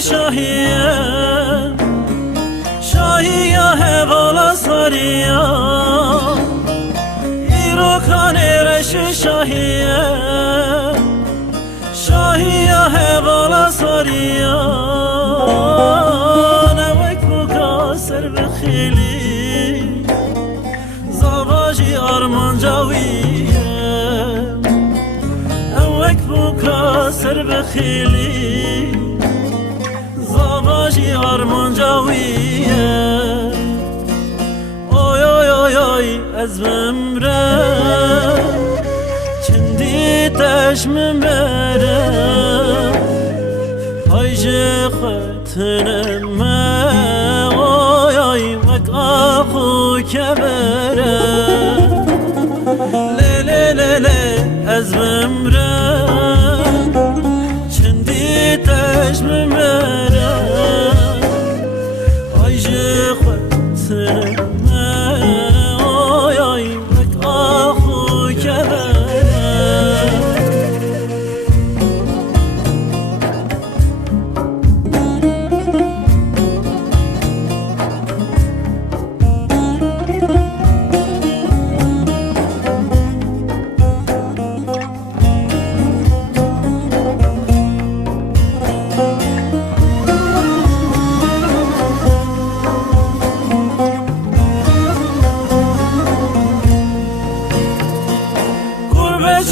شاهیه شاهیه هوالا ساریه ایرو کانه رش شاهیه شاهیه هوالا ساریه نوک بوکا سر بخیلی زواجی آرمان جاویه نوک بوکا سر بخیلی زواجی آرمان جاویه اوی اوی اوی اوی از بمره چندی تشم بره پایجه خطنمه اوی اوی وک آخو که بره لیلی لیلی از بمره چندی تشم بره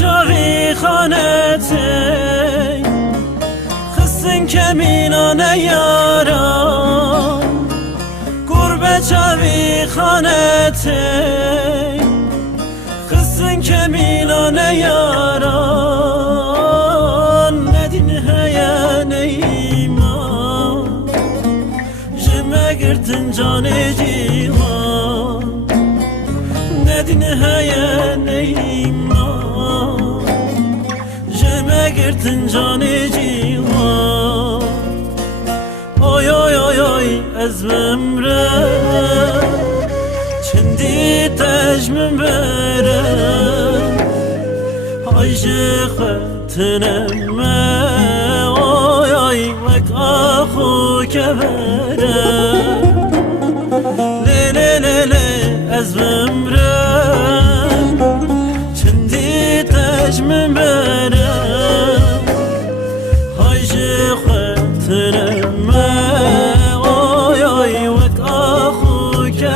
چاوی خانتی خستن کمینانه یاران گربه چاوی خانتی خستن کمینانه یاران ندین هیا نیما جمع گرتن جان جیوان ندین هیا نیما گرتن جان جیوان اوی اوی اوی اوی از بمره چندی تجم بره حایجه خطنمه اوی اوی وک آخو که بره لیلی لیلی از بمره چندی تجم بره خطرمه اوی اوی وک آخو که